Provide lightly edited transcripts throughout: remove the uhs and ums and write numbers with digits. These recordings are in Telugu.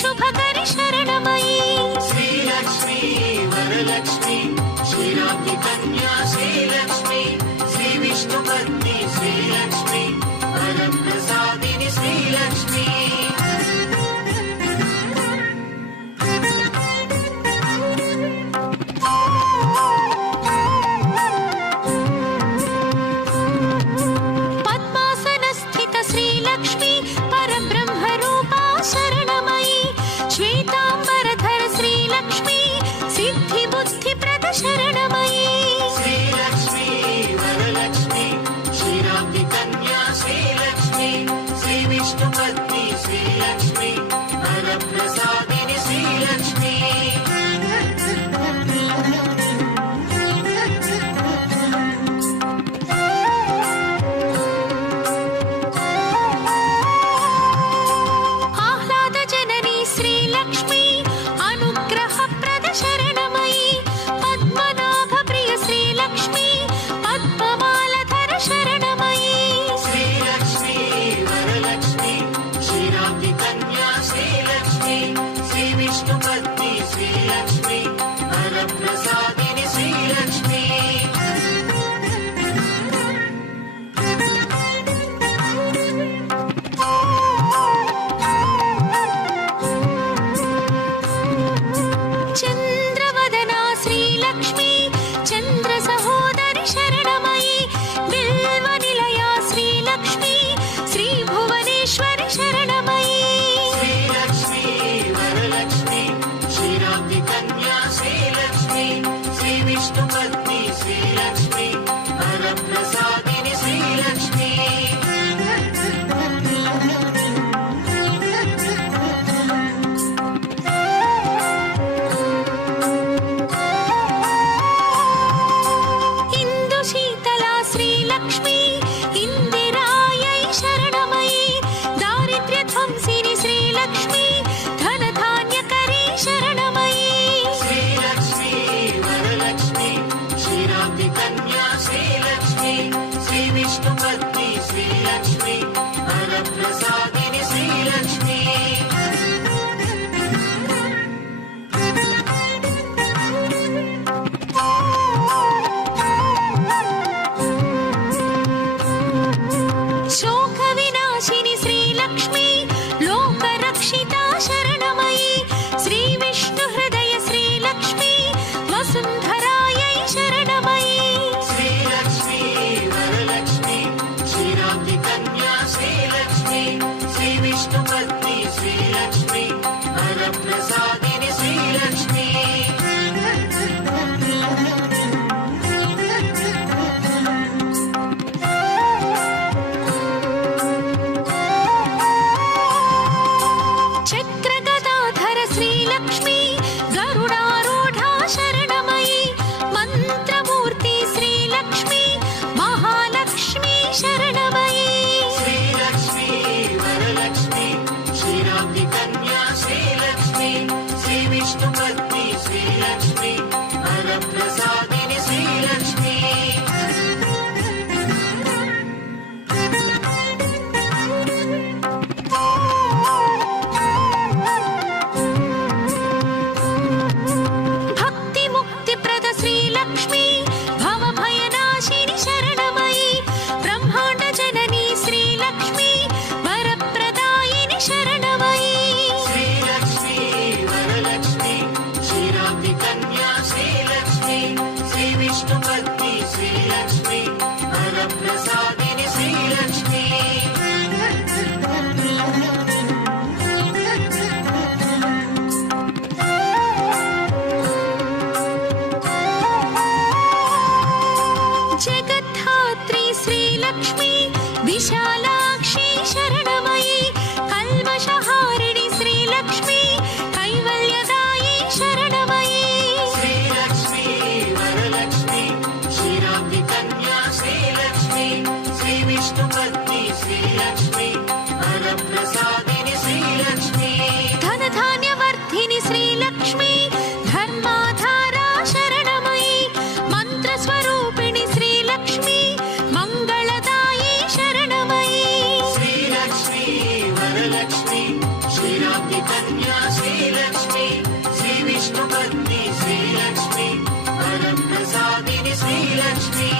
शुभकरि शरणमयी श्रीलक्ष्मी वरलक्ष्मी श्रीराज्ञि कन्या श्रीलक्ष्मी श्रीविष्णुपत्नी श्रीलक्ष्मी वरप्रसादिनि श्रीलक्ष्मी शरणमयी श्रीलक्ष्मी वरलक्ष्मी श्रीराज्ञि कन्या श्रीलक्ष्मी श्रीविष्णुपत्नी श्रीलक्ष्मी वरप्रसादिनि श्रीलक्ष्मी आह्लादजननी श्रीलक्ष्मी अनुग्रहप्रद शरणमयी पद्मनाभप्रिय श्रीलक्ष्मी पद्ममालधर शरणमयी श्रीलक्ष्मी वरलक्ष्मी श्रीराज्ञि कन्या श्रीलक्ष्मी श्रीविष्णुपत्नी श्रीलक्ष्मी वरप्रसादिनि श्रीलक्ष्मी चन्द्रवदना श्रीलक्ष्मी चन्द्रसहोदरि शरणमयी बिल्वनिलया श्रीलक्ष्मी श्रीभुवनेश्वरि शरणमयी श्रीलक्ष्मी वरलक्ष्मी श्रीराज्ञि कन्या श्रीलक्ष्मी श्रीविष्णुपत्नी श्रीलक्ष्मी वरप्रसादिनि श्रीलक्ष्मी इन्दुशीतला श्रीलक्ष्मी इन्दिरायै शरणमयी दारिद्र्यध्वंसिनि श्रीलक्ष्मी धनधान्यकरी शरणमयी श्रीलक्ष्मी वरलक्ष्मी श्रीराज्ञि कन्या श्रीलक्ष्मी श्रीविष्णुपत्नी श्रीलक्ष्मी वरप्रसादिनि श्रीलक्ष्मी शोकविनाशिनि श्रीलक्ष्मी लोकरक्षिता शरणमयी श्रीविष्णुहृदय श्रीलक्ष्मी वसुन्धरायै शरणमयी श्रीलक्ष्मी वरलक्ष्मी श्रीराज्ञि कन्या श्रीलक्ष्मी श्रीविष्णुपत्नी श्रीलक्ष्मी वरप्रसादिनि श्रीलक्ष्मी चक्रगदाधर श्रीलक्ष्मी गरुडारूढा शरणमयी मन्त्रमूर्ति श्रीलक्ष्मी महालक्ष्मी शरणमयी श्रीलक्ष्मी वरलक्ष्मी श्रीराज्ञि कन्या श्रीलक्ष्मी श्रीविष्णुपत्नी श्रीलक्ष्मी वरप्रसादिनि श्रीलक्ष्मी भक्तिमुक्तिप्रद श्रीलक्ष्मी भवभयनाशिनि शरणमयी ब्रह्माण्डजननी श्रीलक्ष्मी वरप्रदायिनि शरणमयी श्रीलक्ष्मी वरलक्ष्मी श्रीराज्ञि कन्या श्रीलक्ष्मी श्रीविष्णुपत्नी श्रीलक्ष्मी वरप्रसादिनि श्रीलक्ष्मी जगद्धात्री श्रीलक्ष्मी विशालाक्षी शरणमयी कल्मषहारिणि श्रीलक्ष्मी कैवल्यदायी शरणमयी श्रीलक्ष्मी वरलक्ष्मी श्रीराज्ञि कन्या श्रीलक्ष्मी श्रीविष्णुपत्नी श्रीलक्ष्मी वरप्रसादिनि श्रीलक्ष्मी धनधान्यवर्धिनि श्रीलक्ष्मी धर्माधारा शरणमयी मन्त्रस्वरूपिणि श्रीलक्ष्मी मङ्गलदायी शरणमयी श्रीलक्ष्मी वरलक्ष्मी श्रीराज्ञि कन्या श्रीलक्ष्मी श्रीविष्णुपत्नी श्रीलक्ष्मी वरप्रसादिनी श्रीलक्ष्मी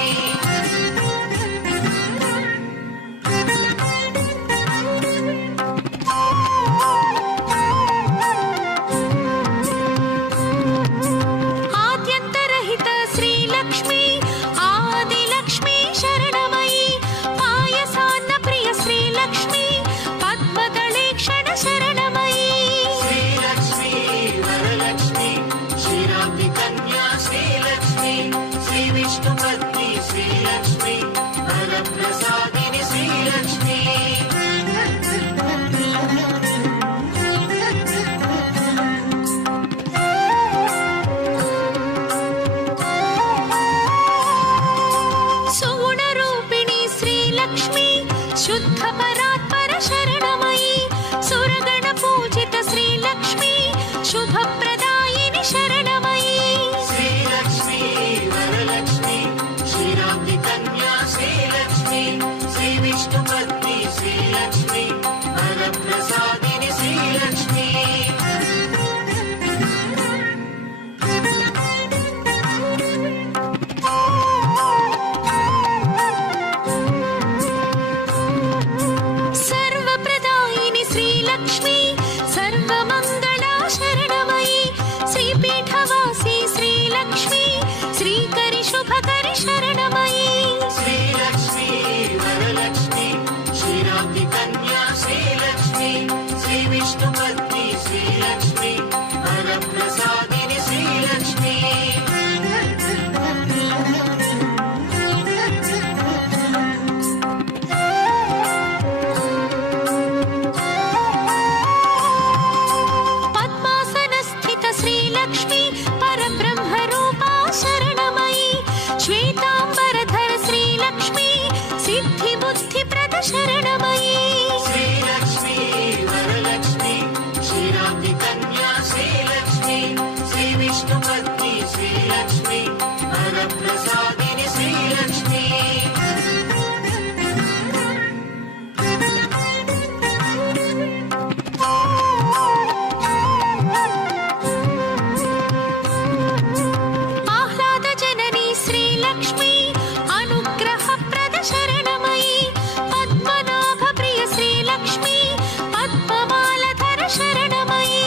विष्णुपत्नी श्रीलक्ष्मी वरप्रसादिनी श्रीलक्ष्मी सुगुणरूपिणी श्रीलक्ष्मी शुद्ध परात्पर शरणमयी सुरगण पूजित श्रीलक्ष्मी शुभप्रदायिनी शरणमयी कन्या श्रीलक्ष्मी श्रीविष्णुपत्नी श्रीलक्ष्मी वरप्रसादिनी श्रीलक्ष्मी सर्वप्रदायिनी श्रीलक्ष्मी सर्वमङ्गला शरणमयी श्रीपीठवासी श्रीलक्ष्मी श्रीकरि शुभकरि शरणमयी कन्या श्रीलक्ष्मी श्रीविष्णुपत्नी श्रीलक्ष्मी वरप्रसादिनी श्रीलक्ष्मी पद्मासनस्थित श्रीलक्ष्मी परब्रह्मरूपा शरणमयी श्वेताम्बरधर श्रीलक्ष्मी सिद्धिबुद्धिप्रद शरणमयी कन्या श्रीलक्ष्मी श्रीविष्णुपत्नी श्रीलक्ष्मी वरप्रसादिनी श्रीलक्ष्मी आह्लादजननी श्रीलक्ष्मी अनुग्रहप्रद शरणमयी पद्मनाभप्रिय श्रीलक्ष्मी पद्ममालधर शरणमयी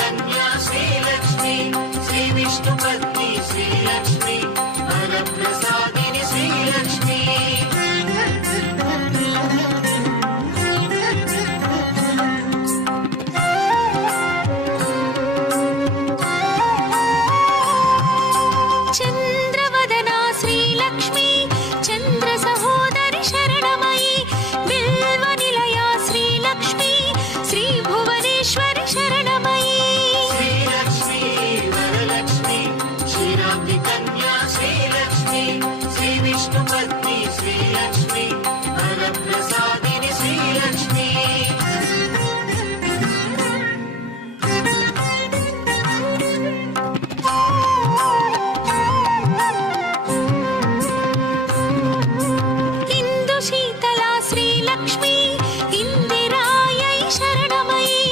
कन्या श्रीलक्ष्मी श्रीविष्णुपत्नी श्रीलक्ष्मी वरप्रसादिनी श्रीलक्ष्मी चन्द्रवदना श्रीलक्ष्मी चन्द्रसहोदरि शरणमयी बिल्वनिलया श्रीलक्ष्मी श्रीभुवनेश्वरि शरणमयी कन्या श्रीलक्ष्मी श्रीविष्णुपत्नी श्रीलक्ष्मी वरप्रसादिनी श्रीलक्ष्मी इंदुशीतला श्रीलक्ष्मी इंदिरायै शरणमयी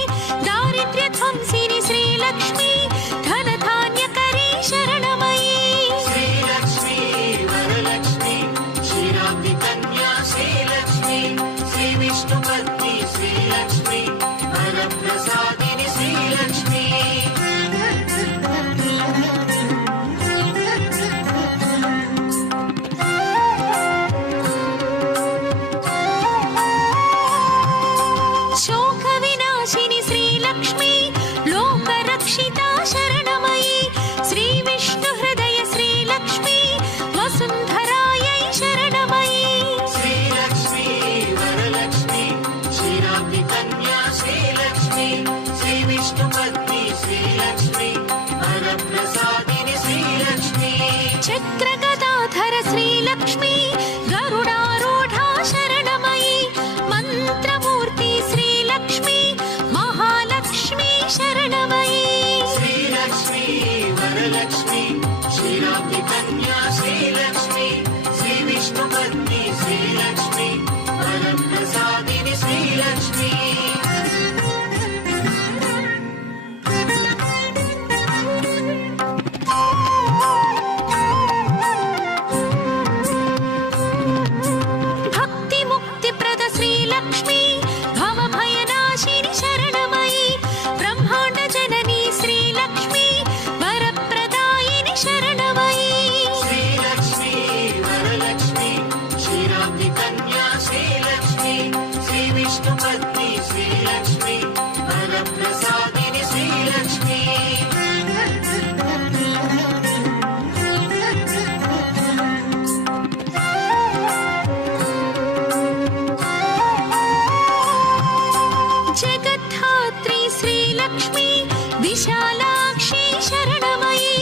दारिद्र्यध्वंसिनी श्रीलक्ष्मी धनधान्यकरी शरणमयी कन्या श्रीलक्ष्मी श्रीविष्णुपत्नी श्रीलक्ष्मी वरप्रसादिनी श्रीलक्ष्मी शोकविनाशिनी श्रीलक्ष्मी लोकरक्षिता शरणमयी श्रीविष्णुहृदय श्रीलक्ष्मी वसुन्धरायै शरणमयी कन्या श्रीलक्ष्मी श्रीविष्णुपत्नी श्रीलक्ष्मी वरप्रसादिनी श्रीलक्ष्मी चक्रगदाधर श्रीलक्ष्मी गरुडारूढा शरणमयी मन्त्रमूर्ति श्रीलक्ष्मी महालक्ष्मी शरणमयी वरलक्ष्मी कन्या श्रीलक्ष्मी श्रीविष्णुपत्नी श्रीलक्ष्मी वरप्रसादिनी శ్రీలక్ష్మి భక్తి ముక్తి ప్రద శ్రీలక్ష్మి భవ భయనాశిని శరణమయి బ్రహ్మాండ జనని శ్రీలక్ష్మి వరప్రదాయిని శరణమయి శ్రీలక్ష్మి వరలక్ష్మి క్షీరాబ్ది కన్యా శ్రీలక్ష్మి శ్రీ విష్ణు పత్ని శ్రీలక్ష్మి వరప్రసాదిని శ్రీలక్ష్మి జగద్ధాత్రి శ్రీలక్ష్మి విశాలాక్షి శరణమయి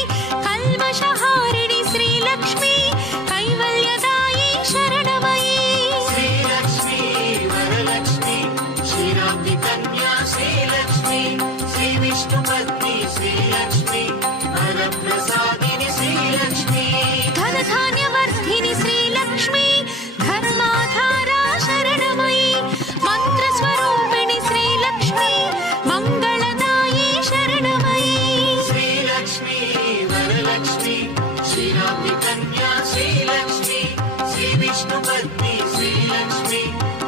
కల్మషహారిణి శ్రీలక్ష్మి కైవల్యదాయి శరణమయి శ్రీలక్ష్మి వరలక్ష్మి క్షీరాబ్ది కన్యా శ్రీలక్ష్మి శ్రీ విష్ణు పత్ని శ్రీలక్ష్మి వరప్రసాదిని శ్రీలక్ష్మి ధనధాన్యవర్ధిని శ్రీలక్ష్మి ధర్మాధారా శరణమయి మంత్రస్వరూపిణి శ్రీలక్ష్మి మంగళదాయి శరణమయి శ్రీలక్ష్మి వరలక్ష్మి క్షీరాబ్ది కన్యా శ్రీలక్ష్మి శ్రీ విష్ణు పత్ని శ్రీలక్ష్మి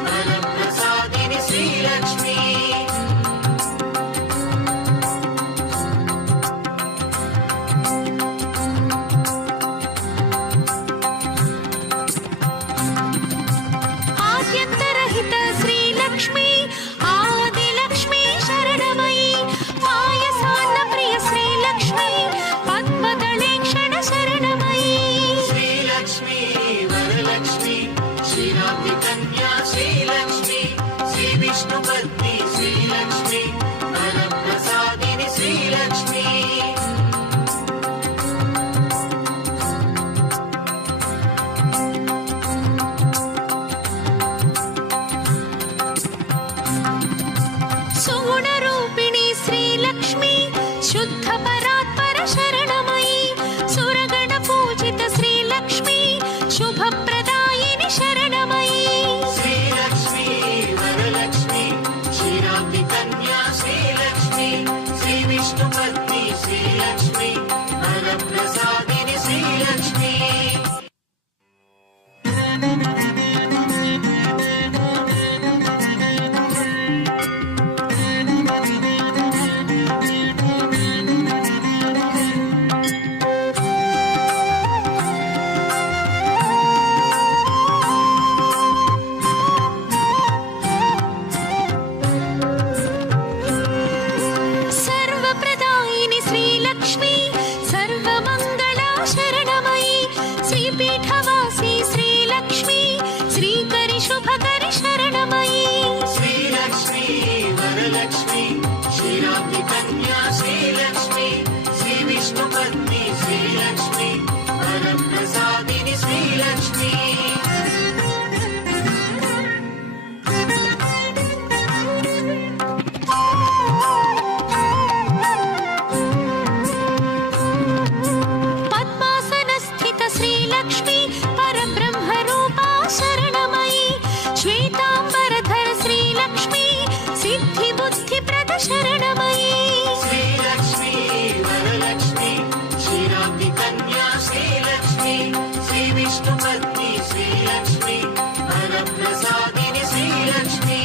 వరప్రసాదిని శ్రీలక్ష్మి ఆద్యంతరహిత శ్రీలక్ష్మి ఆదిలక్ష్మి శరణమయి పాయసాన్న ప్రియ శ్రీలక్ష్మి పద్మదళేక్షణ శరణమయి శ్రీలక్ష్మి వరలక్ష్మి క్షీరాబ్ది కన్యా శ్రీలక్ష్మి శ్రీ విష్ణు పత్ని శ్రీలక్ష్మి వరప్రసాదిని శ్రీలక్ష్మి సుగుణరూపిణి శ్రీలక్ష్మి శుద్ధ పరాత్పర శరణమయి సురగణ పూజిత శ్రీలక్ష్మి శుభప్రదాయిని శరణమయి శ్రీలక్ష్మి వరలక్ష్మి క్షీరాబ్ది కన్యా శ్రీలక్ష్మి శ్రీ విష్ణు పత్ని శ్రీలక్ష్మి వరప్రసాదిని శ్రీలక్ష్మి సర్వప్రదాయిని శ్రీలక్ష్మి సర్వమంగళా శరణమయి శ్రీపీఠవాసి శ్రీలక్ష్మి శ్రీకరి శుభకరి శరణమయి శ్రీలక్ష్మి వరలక్ష్మి క్షీరాబ్ది కన్యా శ్రీలక్ష్మి శ్రీ విష్ణు పత్ని శ్రీలక్ష్మి వరప్రసాదిని శ్రీలక్ష్మి పద్మాసన స్థిత శ్రీలక్ష్మి పరబ్రహ్మ రూపా శరణమయి శ్వేతాంబరధర శ్రీలక్ష్మి సిద్ధి బుద్ధి ప్రద శరణమయి శ్రీలక్ష్మి వరలక్ష్మి క్షీరాబ్ది కన్యా శ్రీలక్ష్మి శ్రీ విష్ణు పత్ని శ్రీలక్ష్మి వరప్రసాదిని శ్రీలక్ష్మి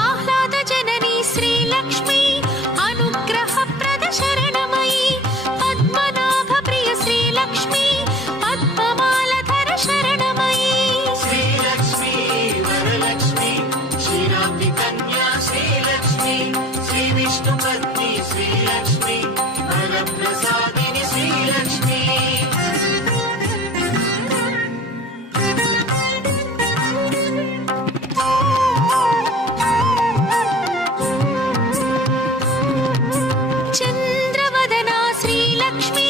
ఆహ్లాద జనని శ్రీలక్ష్మి అనుగ్రహ ప్రద శరణమయి పద్మనాభ ప్రియ శ్రీలక్ష్మి పద్మమాలధర శరణమయి శ్రీలక్ష్మి వరలక్ష్మి క్షీరాబ్ది కన్యా శ్రీలక్ష్మి శ్రీ విష్ణు పత్ని శ్రీలక్ష్మి వరప్రసాదిని శ్రీలక్ష్మి చంద్రవదనా శ్రీలక్ష్మి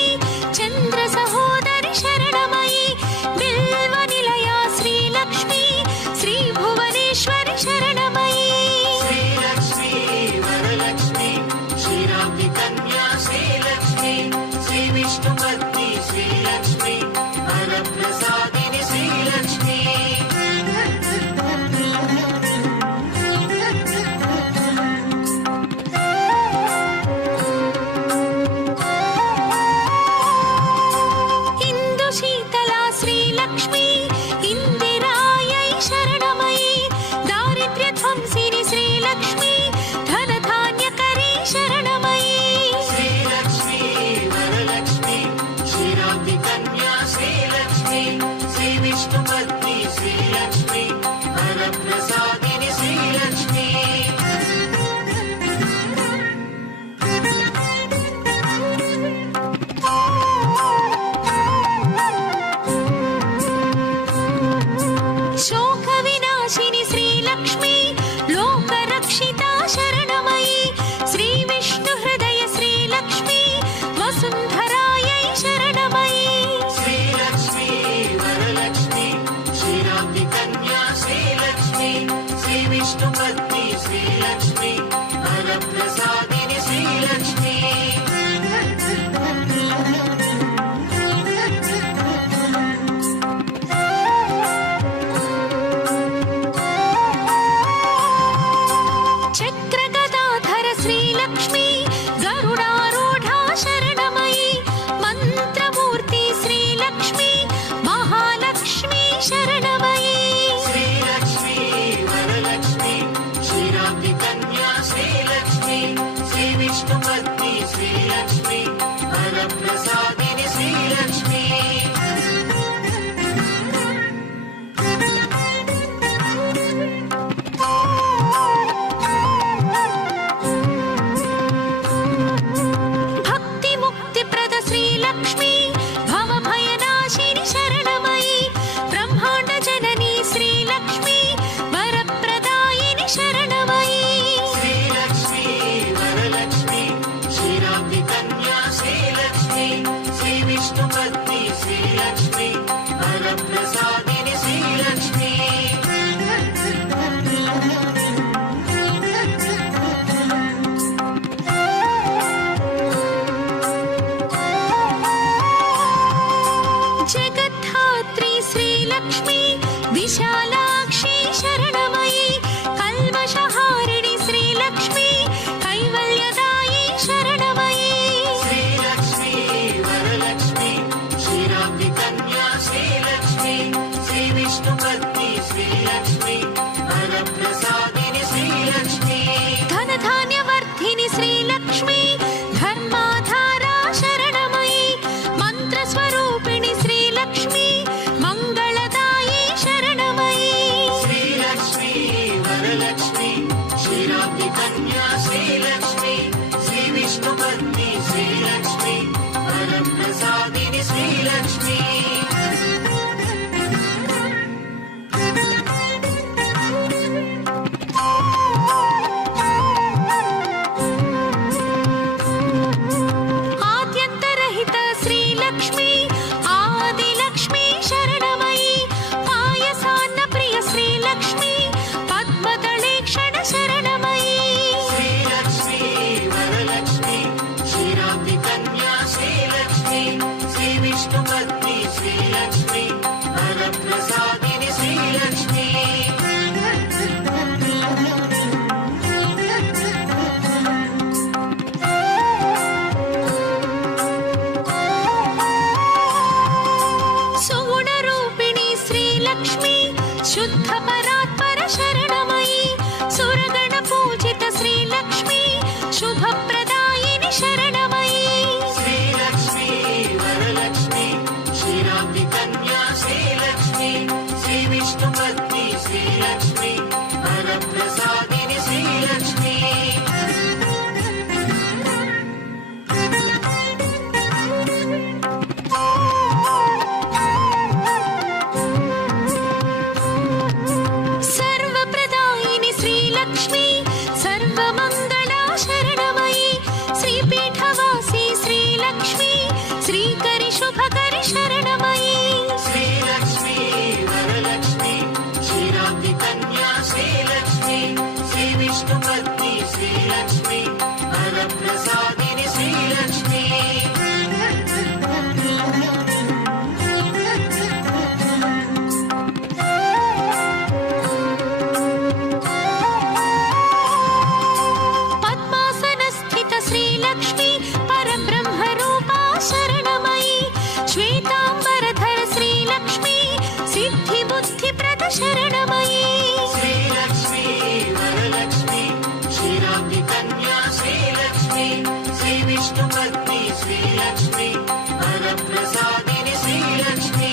చంద్ర సహోదరి శరణమయి బిల్వ నిలయా శ్రీలక్ష్మి శ్రీ భువనేశ్వరి శరణమయి శ్రీలక్ష్మి వరలక్ష్మి క్షీరాబ్ది క్షీరాబ్ది కన్యా శ్రీలక్ష్మి శ్రీ విష్ణుపత్ని శ్రీలక్ష్మి వరప్రసాదిని శ్రీలక్ష్మి ఇందు శీతలా శ్రీలక్ష్మి ఇందిరాయై శరణమయి దారిద్ర్య ధ్వంసిని శ్రీలక్ష్మి ధనధాన్యకరీ శరణమయి శ్రీలక్ష్మి వరలక్ష్మి క్షీరాబ్ది కన్యా శ్రీలక్ష్మి శ్రీ విష్ణుపత్ని శ్రీలక్ష్మి వరప్రసాదిని శ్రీలక్ష్మి శోక వినాశిని శ్రీలక్ష్మి లోకరక్షిత శరణమయి శ్రీ విష్ణు హృదయ శ్రీలక్ష్మి వసుంధరాయై శరణమయి శ్రీలక్ష్మి వరలక్ష్మి క్షీరాబ్ది కన్యా శ్రీలక్ష్మి శ్రీ విష్ణుపత్ని శ్రీలక్ష్మి వరప్రసాదిని శ్రీలక్ష్మి చక్రగదాధర శ్రీలక్ష్మి గరుడారూఢా శరణమయి మంత్రమూర్తి శ్రీలక్ష్మి మహాలక్ష్మి శరణమయి శ్రీలక్ష్మి వరలక్ష్మి క్షీరాబ్ది కన్యా శ్రీలక్ష్మి శ్రీ విష్ణుపత్ని శ్రీలక్ష్మి వరప్రసాదిని శ్రీలక్ష్మి భక్తి ముక్తి ప్రద శ్రీలక్ష్మి భవభయనాశిని శరణమయి బ్రహ్మాండ జనని శ్రీలక్ష్మి వరప్రదాయిని శరణమయి శ్రీలక్ష్మి వరలక్ష్మి క్షీరాబ్ది కన్యా శ్రీలక్ష్మి శ్రీ విష్ణుపత్ని శ్రీలక్ష్మి వరప్రసాదిని శ్రీలక్ష్మి జగద్ధాత్రి శ్రీలక్ష్మి విశాలాక్షి శరణమయి కల్మషహారిణి శ్రీలక్ష్మి కైవల్యదాయి శరణమయి శ్రీలక్ష్మి వరలక్ష్మి క్షీరాబ్ది కన్యా శ్రీలక్ష్మి శ్రీ విష్ణుపత్ని శ్రీలక్ష్మి వరప్రసాదిని శ్రీలక్ష్మి ధనధాన్యవర్ధిని శ్రీలక్ష్మి ధర్మాధారా శరణమయి మంత్రస్వరూపిణి శ్రీలక్ష్మి మంగళదాయి శరణమయి శ్రీలక్ష్మి వరలక్ష్మి క్షీరాబ్ది కన్యా శ్రీలక్ష్మి శ్రీ విష్ణుపత్ని శ్రీలక్ష్మి వరప్రసాదిని శ్రీలక్ష్మి ఆద్యంతరహిత శ్రీలక్ష్మి ఆదిలక్ష్మి శరణమయి పాయసాన్న ప్రియ శ్రీలక్ష్మి పద్మదళేక్షణ శరణమయి శ్రీలక్ష్మి వరలక్ష్మి క్షీరాబ్ది కన్యా శ్రీలక్ష్మి శ్రీ విష్ణుపత్ని पत्नी श्रीलक्ष्मी वरप्रसादिनि श्रीलक्ष्मी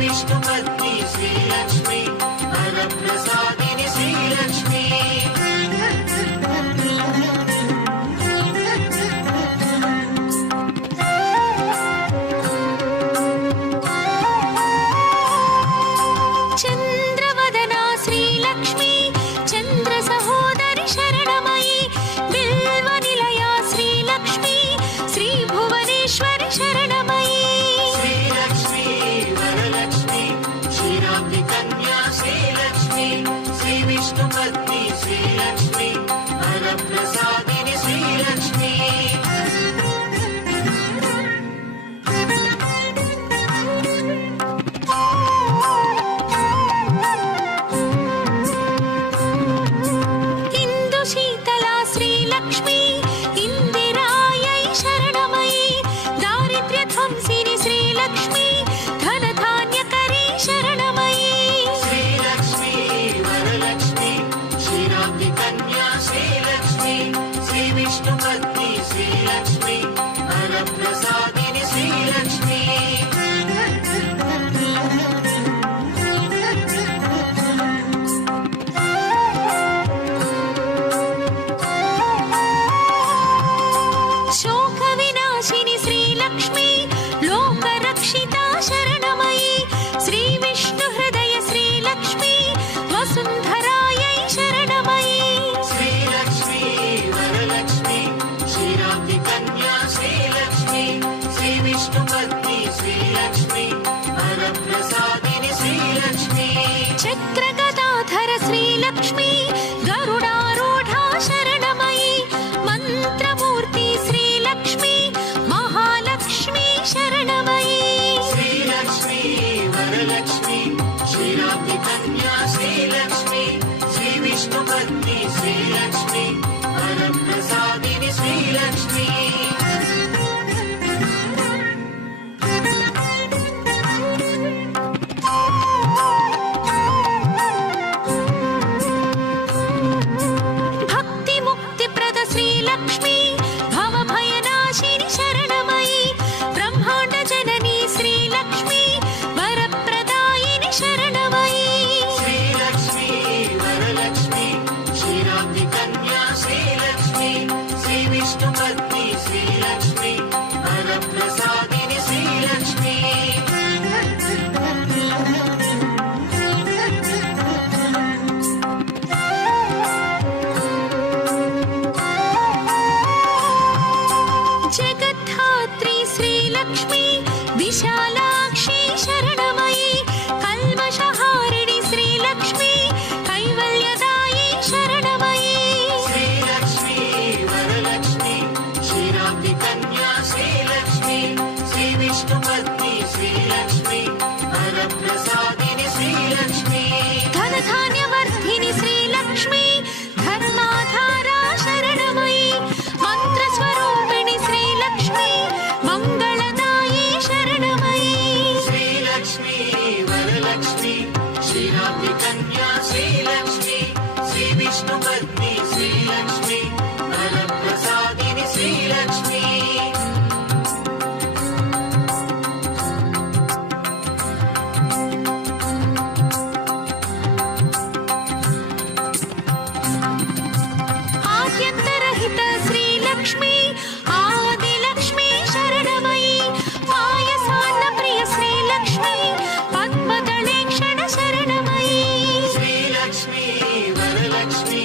विष्णुपत्नी श्रीलक्ष्मी वरप्रसादिनि श्रीलक्ष्मी चंद्रवदना श्रीलक्ष्मी चंद्र सहोदरि शरणमयी बिल्वनिलया श्रीलक्ष्मी श्री भुवनेश्वरि शरणमयी कन्या श्रीलक्ष्मी श्री विष्णुपत्नी श्रीलक्ष्मी वरप्रसादिनि श्रीलक्ष्मी इंदु शीतला श्रीलक्ष्मी इंदिरायै शरणमयी दारिद्र्य ध्वंसिनि श्रीलक्ष्मी धनधान्यकरी शरणमयी कन्या श्रीलक्ष्मी श्री विष्णुपत्नी श्रीलक्ष्मी वरप्रसादिनि श्रीलक्ष्मी शोक विनाशिनि श्रीलक्ष्मी लोकरक्षिता शरणमयी श्री विष्णु हृदय श्रीलक्ष्मी वसुन्धरायै शरणमयी कन्या श्रीलक्ष्मी श्री विष्णुपत्नी श्रीलक्ष्मी वरप्रसादिनि श्रीलक्ष्मी चक्रगदाधर श्रीलक्ष्मी गरुडारूढा शरणमयी मंत्रमूर्ति श्रीलक्ष्मी महालक्ष्मी शरणमयी श्रीलक्ष्मी वरलक्ष्मी क्षीराब्धि कन्या श्रीलक्ष्मी श्री विष्णुपत्नी श्रीलक्ष्मी वरप्रसादिनि श्रीलक्ष्मी भक्ति मुक्ति प्रद श्रीलक्ष्मी भवभयनाशिनि शरणमयी ब्रह्मांड जननी श्रीलक्ष्मी वरप्रदायिनि शरणमयी श्रीलक्ष्मी वरलक्ष्मी क्षीराब्धि कन्या श्रीलक्ष्मी श्री विष्णुपत्नी श्रीलक्ष्मी वरप्रसादिनि श्रीलक्ष्मी जगद्धात्री श्रीलक्ष्मी विशालाक्षी शरणमयी कल्मषहारिणि श्रीलक्ष्मी कैवल्यदायी शरणमयी श्रीलक्ष्मी वरलक्ष्मी क्षीराब्धि कन्या श्रीलक्ष्मी श्री विष्णुपत्नी श्रीलक्ष्मी वरप्रसादिनि श्रीलक्ष्मी धनधान्यवर्धिनि श्रीलक्ष्मी धर्माधारा शरणमयी मंत्रस्वरूपिणि श्रीलक्ष्मी मंगलदायी शरणमयी श्रीलक्ष्मी वरलक्ष्मी क्षीराब्धि कन्या श्रीलक्ष्मी श्री विष्णुपत्नी श्रीलक्ष्मी वरप्रसादिनि श्रीलक्ष्मी आद्यन्तरहित श्रीलक्ष्मी आदिलक्ष्मी शरणमयी पायसान्नप्रिय श्रीलक्ष्मी पद्मदलेक्षण शरणमयी श्रीलक्ष्मी वरलक्ष्मी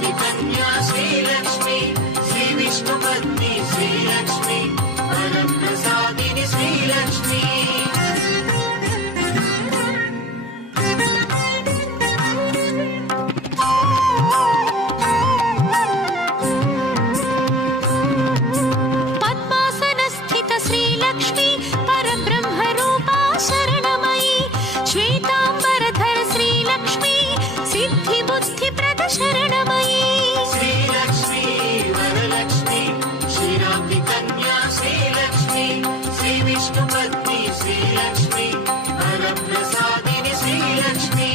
క్షీరాబ్ది కన్యా శ్రీలక్ష్మి శ్రీ విష్ణు పత్ని శ్రీలక్ష్మి వరప్రసాదిని శ్రీలక్ష్మి పద్మాసన స్థిత శ్రీలక్ష్మి పరబ్రహ్మ రూపా శరణమయి శ్వేతాంబరధర శ్రీలక్ష్మి సిద్ధి బుద్ధి ప్రద శరణమయి శ్రీలక్ష్మి వరలక్ష్మి క్షీరాబ్ది కన్యా శ్రీలక్ష్మి శ్రీ విష్ణు పత్ని శ్రీలక్ష్మి వరప్రసాదిని శ్రీలక్ష్మి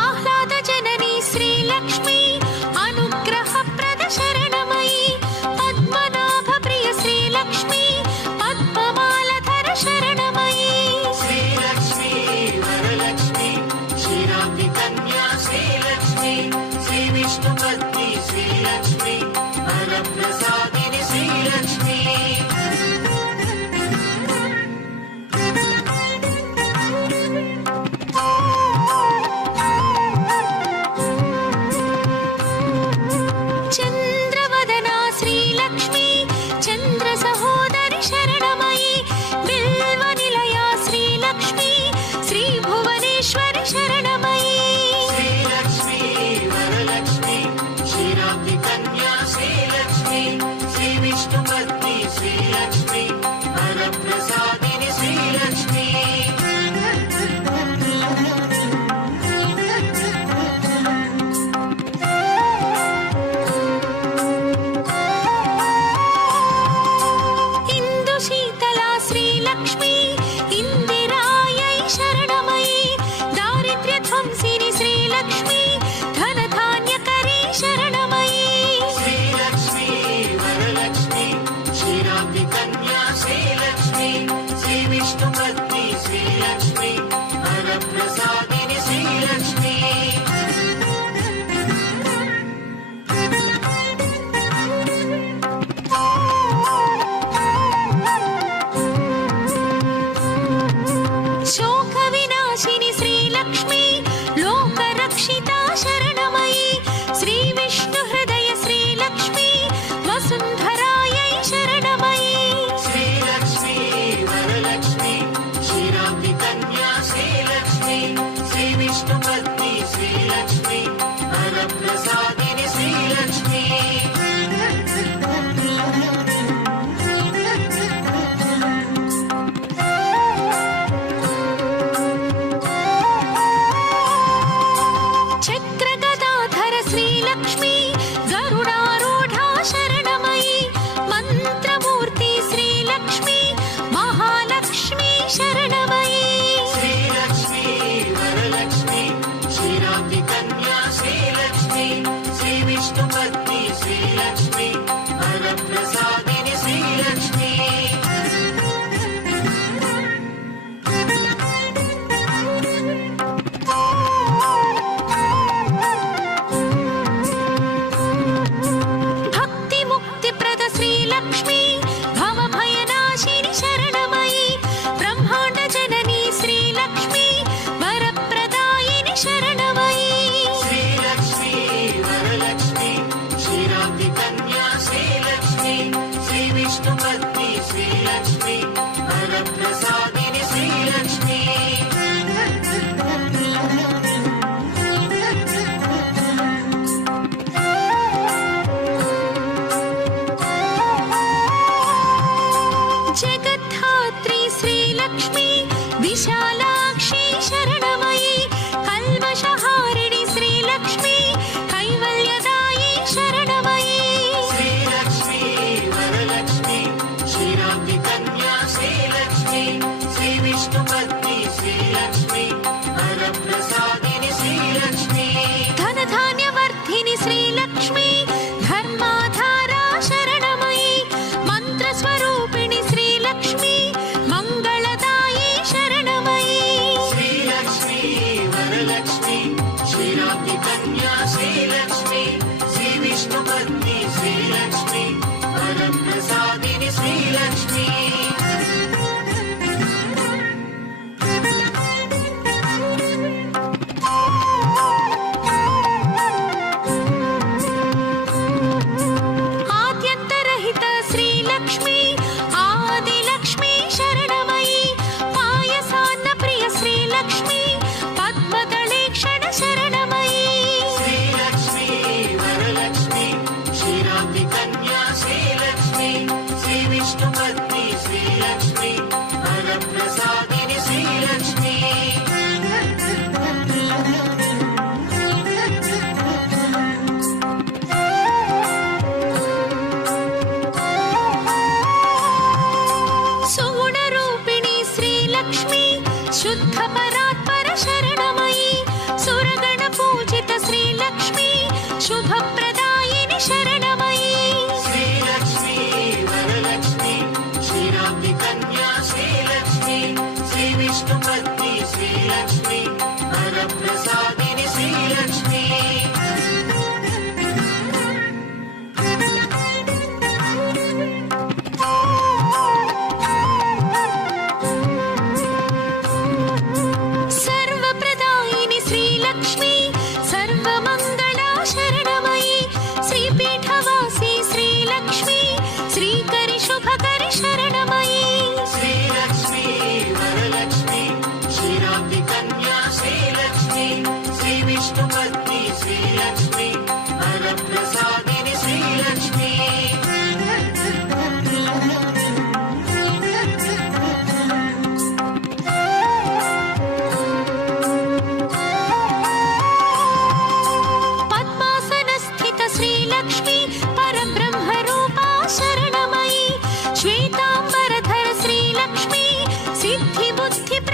ఆహ్లాద జనని శ్రీలక్ష్మి అనుగ్రహ ప్రద శరణమయి పద్మనాభ ప్రియ శ్రీలక్ష్మి పద్మమాలధర శరణమయి శ్రీలక్ష్మి వరలక్ష్మి క్షీరాబ్ది కన్యా శ్రీలక్ష్మి శ్రీ విష్ణు పత్ని శ్రీలక్ష్మి వరప్రసాదిని శ్రీలక్ష్మి చంద్రవదనా శ్రీలక్ష్మి చంద్ర సహోదరి శరణమయి బిల్వ నిలయా శ్రీలక్ష్మి శ్రీ భువనేశ్వరి శరణమయి శ్రీలక్ష్మి వరలక్ష్మి క్షీరాబ్ది కన్యా శ్రీలక్ష్మి శ్రీ విష్ణు పత్ని శ్రీలక్ష్మి వరప్రసాదిని శ్రీలక్ష్మి ఇందు శీతలా శ్రీలక్ష్మి ఇందిరాయై శరణమయి దారిద్ర్య ధ్వంసిని శ్రీలక్ష్మి ధనధాన్యకరీ శరణమయి శ్రీలక్ష్మి వరలక్ష్మి క్షీరాబ్ది కన్యా శ్రీలక్ష్మి శ్రీ విష్ణు పత్ని శ్రీలక్ష్మి వరప్రసాదిని శ్రీలక్ష్మి శోక వినాశిని శ్రీలక్ష్మి లోక రక్షిత శరణమయి శ్రీ విష్ణు హృదయ శ్రీలక్ష్మి వసుంధరాయై శరణమయి శ్రీలక్ష్మి వరలక్ష్మి క్షీరాబ్ది కన్యా శ్రీలక్ష్మి శ్రీ విష్ణు పత్ని శ్రీలక్ష్మి వరప్రసాదిని శ్రీలక్ష్మి చక్రగదాధర శ్రీలక్ష్మి గరుడారూఢా శరణమయి మంత్రమూర్తి శ్రీలక్ష్మి మహాలక్ష్మి శరణమయి శ్రీలక్ష్మి వరలక్ష్మి క్షీరాబ్ది కన్యా శ్రీలక్ష్మి శ్రీ విష్ణు పత్ని శ్రీలక్ష్మి వరప్రసాదిని శ్రీలక్ష్మి భక్తి ముక్తి ప్రద శ్రీలక్ష్మి భవభయనాశిని శరణమయి బ్రహ్మాండ జనని శ్రీలక్ష్మి వరప్రదాయిని శరణమయి శ్రీలక్ష్మి వరలక్ష్మి క్షీరాబ్ది కన్యా శ్రీలక్ష్మి శ్రీ విష్ణు పత్ని శ్రీలక్ష్మి వరప్రసాదిని శ్రీలక్ష్మి జగద్ధాత్రి శ్రీలక్ష్మి విశాలాక్షి శరణమయి కల్మషహారిణి శ్రీలక్ష్మి కైవల్యదాయి శరణమయి శ్రీలక్ష్మి వరలక్ష్మి క్షీరాబ్ది కన్యా శ్రీలక్ష్మి ఆదిలక్ష్మి శరణమయి పాయసాన్న ప్రియ శ్రీలక్ష్మి పద్మదళేక్షణ శరణమయి శ్రీలక్ష్మి వరలక్ష్మి క్షీరాబ్ది కన్యా శ్రీలక్ష్మి శ్రీ విష్ణు పత్ని శ్రీలక్ష్మి వరప్రసాదిని శ్రీలక్ష్మి శుద్ధ పరాత్పర శరణమయి సురగణ పూజిత శ్రీలక్ష్మి శుభప్రదాయిని శరణమయి శ్రీలక్ష్మి వరలక్ష్మి క్షీరాబ్ది కన్యా శ్రీలక్ష్మి శ్రీ విష్ణు పత్ని శ్రీలక్ష్మి వరప్రసాదిని శ్రీలక్ష్మి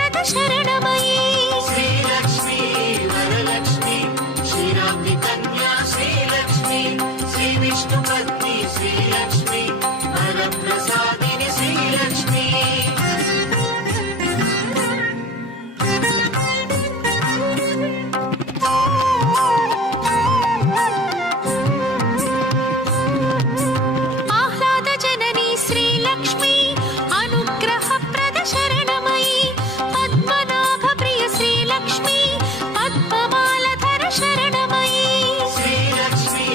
శరణమయి శ్రీలక్ష్మి వరలక్ష్మి క్షీరాబ్ది కన్యా శ్రీలక్ష్మి శ్రీ విష్ణు పత్ని శ్రీలక్ష్మి వరప్రసాదిని శ్రీలక్ష్మి ఆహ్లాద జనని శ్రీలక్ష్మి అనుగ్రహ ప్రద శరణమయి పద్మనాభ ప్రియ శ్రీలక్ష్మి పద్మమాలధర శరణమయి శ్రీలక్ష్మి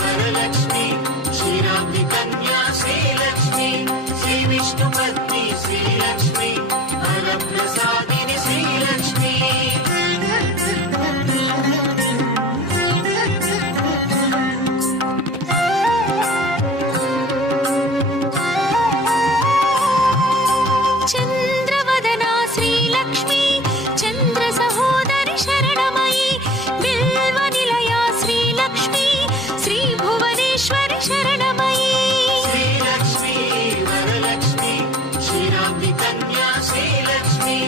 వరలక్ష్మి క్షీరాబ్ది కన్యా శ్రీలక్ష్మి శ్రీ విష్ణు పత్ని శ్రీలక్ష్మి వరప్రసాదిని శ్రీలక్ష్మి చంద్రవదనా శ్రీలక్ష్మి చంద్ర సహోదరి శరణమయి బిల్వ నిలయ శ్రీలక్ష్మి శ్రీ భువనేశ్వరి శరణమయి శ్రీలక్ష్మి వరలక్ష్మి క్షీరాబ్ది కన్యా శ్రీలక్ష్మి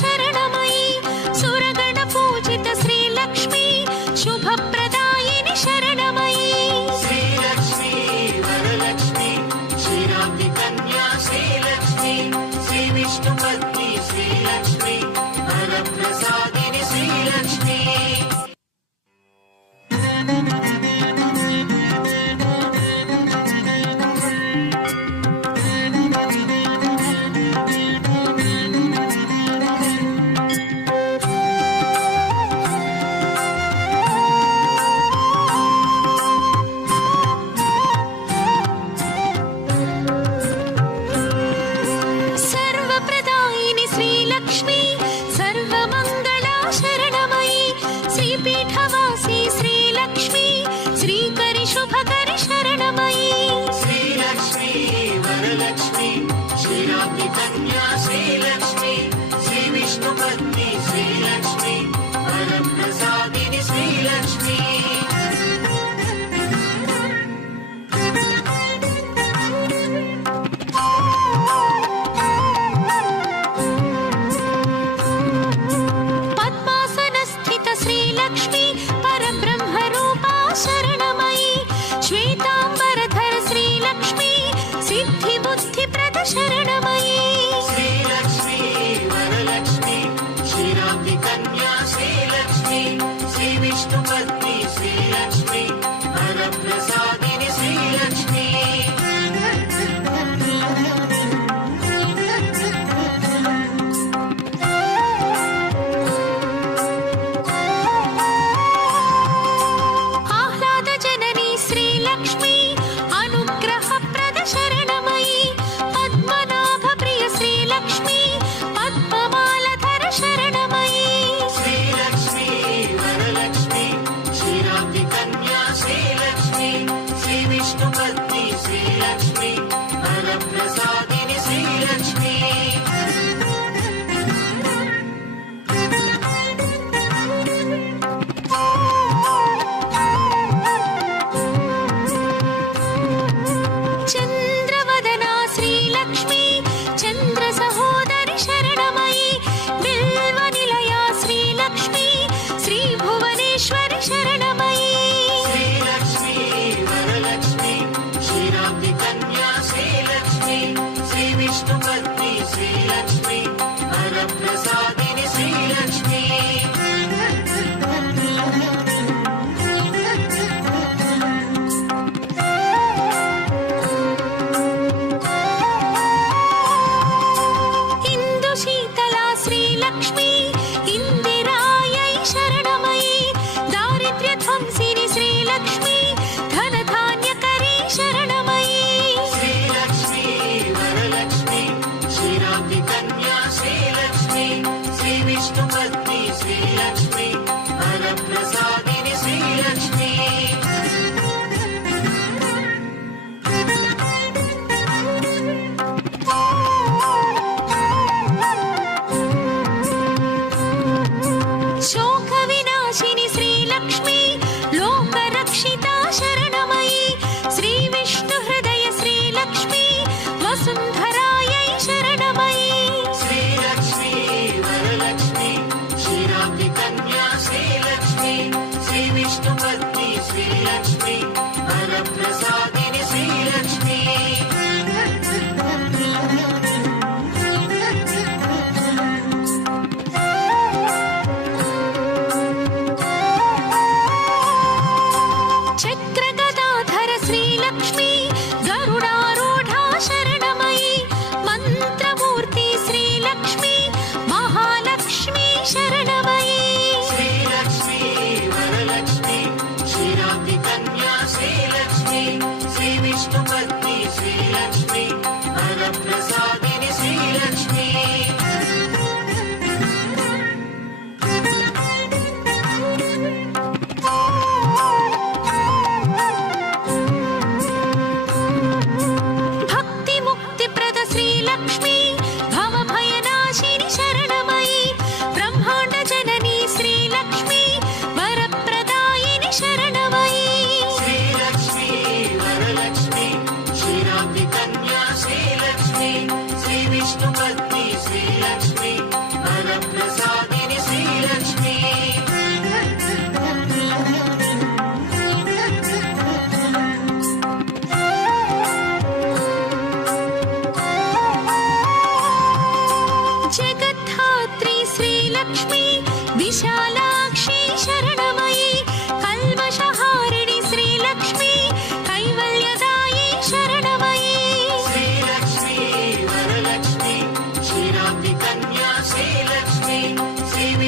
शरणमयी सुरगण पूजित श्रीलक्ष्मी शुभप्रदायिनि शरणमयी श्रीलक्ष्मी वरलक्ष्मी क्षीराब्धि कन्या श्रीलक्ष्मी श्रीविष्णुपत्नी श्रीलक्ष्मी वरप्रसादिनि श्रीलक्ष्मी सर्वप्रदायिनि श्रीलक्ष्मी सर्वमङ्गला शरणमयी श्रीपीठवासी श्रीलक्ष्मी श्रीकरि शुभकरि शरणमयी श्रीलक्ष्मी वरलक्ष्मी क्षीराब्धि कन्या श्रीलक्ष्मी श्रीविष्णुपत्नी श्रीलक्ष्मी वरप्रसादिनि श्रीलक्ष्मी पद्मासनस्थित श्रीलक्ष्मी परब्रह्मरूपा शरणमयी श्वेताम्बरधर श्रीलक्ष्मी सिद्धिबुद्धिप्रद शरणमयी श्रीलक्ष्मी वरलक्ष्मी क्षीराब्धि कन्या श्रीलक्ष्मी श्रीविष्णुपत्नी श्रीलक्ष्मी वरप्रसादिनि श्रीलक्ष्मी आह्लादजननी श्रीलक्ष्मी अनुग्रहप्रद शरणमयी पद्मनाभप्रिय श्रीलक्ष्मी पद्ममालधर शरणमयी श्रीलक्ष्मी वरलक्ष्मी क्षीराब्धि कन्या श्रीलक्ष्मी श्रीविष्णुपत्नी श्रीलक्ष्मी वरप्रसादिनि श्रीलक्ष्मी चन्द्रवदना श्रीलक्ष्मी चन्द्रसहोदरि शरणमयी बिल्वनिलया श्रीलक्ष्मी श्रीभुवनेश्वरि शरणमयी श्रीलक्ष्मी वरलक्ष्मी क्षीराब्धि कन्या श्रीलक्ष्मी श्रीविष्णुपत्नी श्रीलक्ष्मी वरप्रसादिनि श्रीलक्ष्मी इन्दुशीतला श्रीलक्ष्मी इन्दिरायै शरणमयी दारिद्र्यध्वंसिनि श्रीलक्ष्मी धनधान्यकरी शरणमयी श्रीलक्ष्मी वरलक्ष्मी क्षीराब्धि कन्या श्रीलक्ष्मी श्रीविष्णुपत्नी श्रीलक्ष्मी वरप्रसादिनि श्रीलक्ष्मी शोकविनाशिनि श्रीलक्ष्मी लोकरक्षिता शरणमयी श्रीविष्णुहृदय श्रीलक्ष्मी वसुन्धरायै शरणमयी श्रीलक्ष्मी वरलक्ष्मी क्षीराब्धि कन्या श्रीलक्ष्मी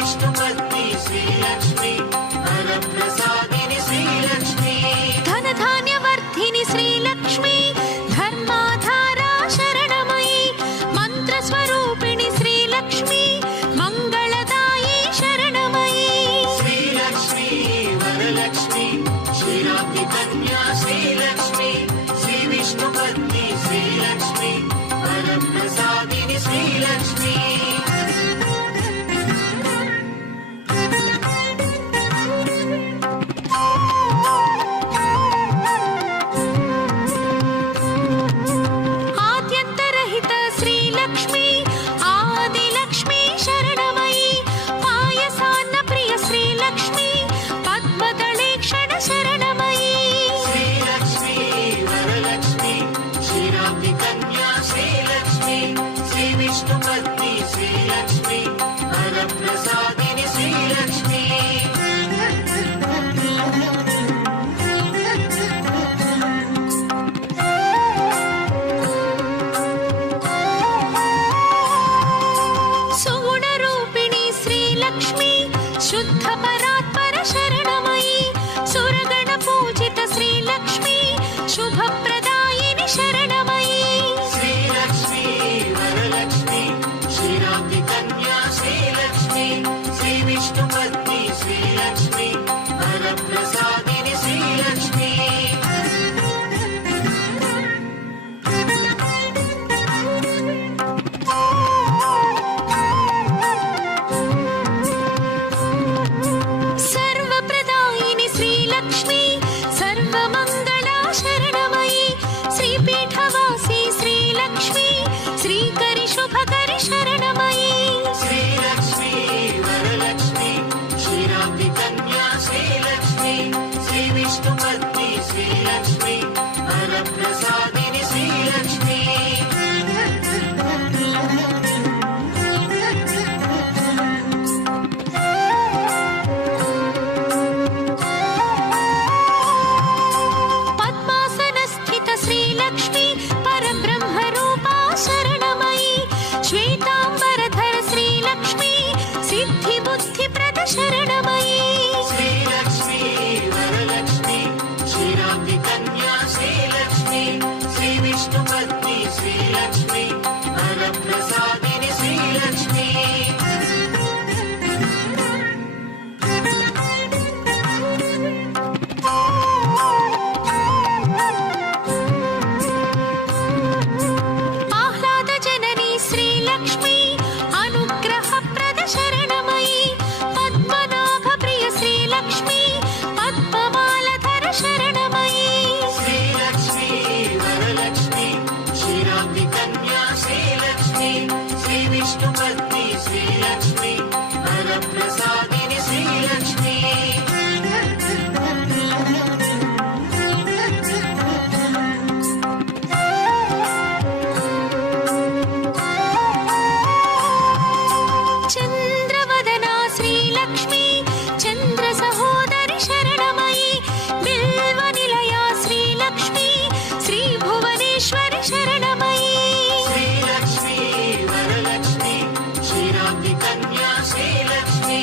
विष्णुपत्नी श्रीलक्ष्मी वरप्रसादिनि श्रीलक्ष्मी धनधान्यवर्धिनि श्रीलक्ष्मी धर्माधारा शरणमयी मन्त्रस्वरूपिणि श्रीलक्ष्मी मङ्गलदायी शरणमयी श्रीलक्ष्मी वरलक्ष्मी क्षीराब्धिकन्या श्रीलक्ष्मी श्रीविष्णुपत्नी श्रीलक्ष्मी वरप्रसादिनि श्रीलक्ष्मी आद्यन्तरहित श्रीलक्ष्मी आदिलक्ष्मी शरणमयी पायसान्नप्रिय श्रीलक्ष्मी पद्मदलेक्षण शरणमयी श्रीलक्ष्मी वरलक्ष्मी क्षीराब्धिकन्या श्रीलक्ष्मी श्रीविष्णुपत्नी श्रीलक्ष्मी वरप्रसादिनि श्रीलक्ष्मी सुगुणरूपिणी श्रीलक्ष्मी शुद्धपरात्पर शरणमयी सुरगणपूजित श्रीलक्ष्मी शुभप्रदायिनि शरणमयी श्रीलक्ष्मी वरलक्ष्मी क्षीराब्धिकन्या श्रीलक्ष्मी श्रीविष्णुपत्नी श्रीलक्ष्मी वरप्रसादिनि श्रीलक्ष्मी सर्वप्रदायिनि श्रीलक्ष्मी सर्वमङ्गला शरणमयी श्रीपीठवासी श्रीलक्ष्मी श्रीकरि शुभकरि शरणमयी श्रीलक्ष्मी वरलक्ष्मी क्षीराब्धिकन्या श्रीलक्ष्मी श्रीविष्णुपत्नी श्रीलक्ष्मी वरप्रसादिनि श्रीलक्ष्मी पद्मासनस्थित श्रीलक्ष्मी परब्रह्मरूपा शरणमयी श्वेताम्बरधर श्रीलक्ष्मी सिद्धिबुद्धिप्रद शरणमयी श्रीलक्ष्मी वरलक्ष्मी क्षीराब्धिकन्या श्रीलक्ष्मी श्रीविष्णुपत्नी श्रीलक्ष्मी वरप्रसादिनि श्रीलक्ष्मी आह्लादजननी श्रीलक्ष्मी अनुग्रहप्रद शरणमयी पद्मनाभप्रिय श्रीलक्ष्मी पद्ममालधर शरणमयी श्रीलक्ष्मी वरलक्ष्मी क्षीराब्धिकन्या श्रीलक्ष्मी श्रीविष्णुपत्नी श्रीलक्ष्मी वरप्रसादिनि श्रीलक्ष्मी चन्द्रवदना श्रीलक्ष्मी चन्द्रसहोदरि शरणमयी बिल्वनिलया श्रीलक्ष्मी श्रीभुवनेश्वरि शरणमयी श्रीलक्ष्मी वरलक्ष्मी क्षीराब्धिकन्या श्रीलक्ष्मी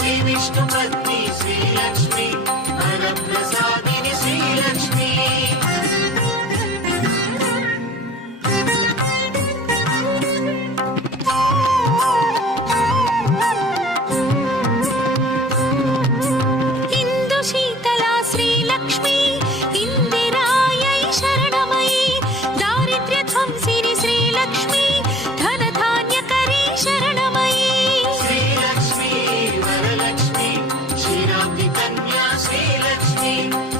श्रीविष्णुपत्नी श्रीलक्ष्मी वरप्रसादिनि श्रीलक्ष्मी इन्दुशीतला श्रीलक्ष्मी इन्दिरायै शरणमयी दारिद्र्यध्वंसिनि श्रीलक्ष्मी धनधान्यकरी शरणमयी श्रीलक्ष्मी वरलक्ष्मी क्षीराब्धिकन्या श्रीलक्ष्मी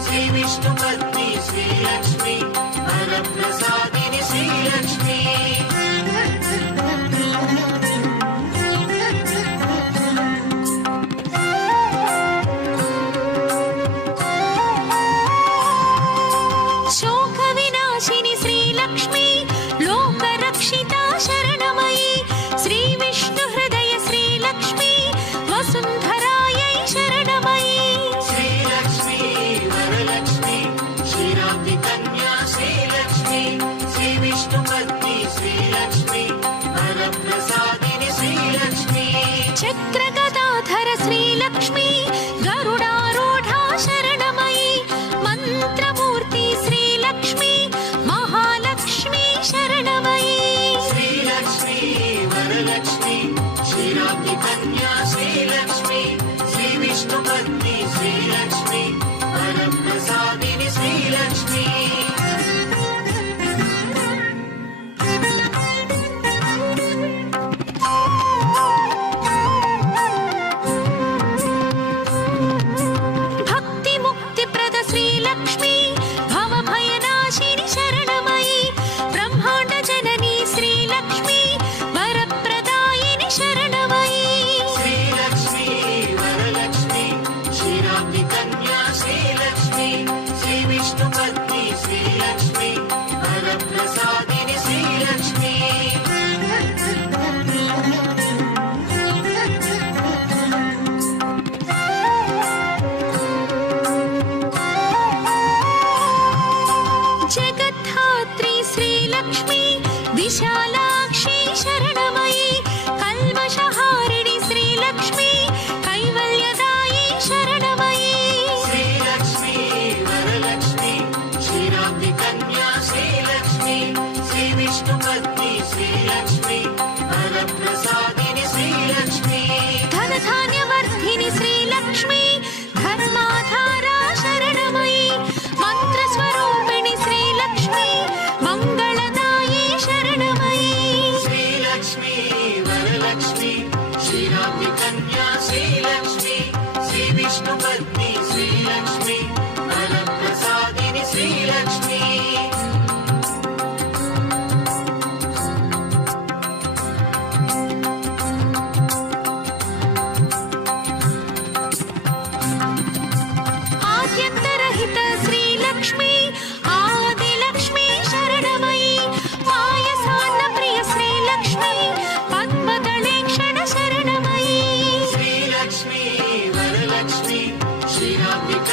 श्रीविष्णुपत्नी श्रीलक्ष्मी वरप्रसादिनि श्रीलक्ष्मी शोकविनाशिनि श्रीलक्ष्मी लोकरक्षिता शरणमयी श्रीविष्णुहृदय श्रीलक्ष्मी वसुन्धरायै शरणमयी श्रीलक्ष्मी वरलक्ष्मी क्षीराब्धिकन्या श्रीलक्ष्मी श्रीविष्णुपत्नी श्रीलक्ष्मी वरप्रसादिनि श्रीलक्ष्मी चक्रगदाधर कन्या श्रीलक्ष्मी श्रीविष्णुपत्नी श्रीलक्ष्मी वरप्रसादिनि श्रीलक्ष्मी विशालाक्षी शरणमयी कल्मषहारिणि श्रीलक्ष्मी कैवल्यदायी शरणमयी श्रीलक्ष्मी वरलक्ष्मी क्षीराब्धिकन्या श्रीलक्ष्मी श्रीविष्णुपत्नी श्रीलक्ष्मी वरप्रसादिनि श्रीलक्ष्मी धनधान्यवर्धिनि श्रीलक्ष्मी धर्माधारा शरणमयी मन्त्रस्वरूपिणि श्रीलक्ष्मी मङ्गलदायी शरणमयी श्रीलक्ष्मी वरलक्ष्मी क्षीराब्धिकन्या श्रीलक्ष्मी श्रीविष्णुपत्नी श्रीलक्ष्मी वरप्रसादिनि श्रीलक्ष्मी आद्यन्तरहित श्रीलक्ष्मी आदिलक्ष्मी शरणमयी पायसान्नप्रिय श्रीलक्ष्मी पद्मदलेक्षण शरणमयी श्रीलक्ष्मी वरलक्ष्मी क्षीराब्धिकन्या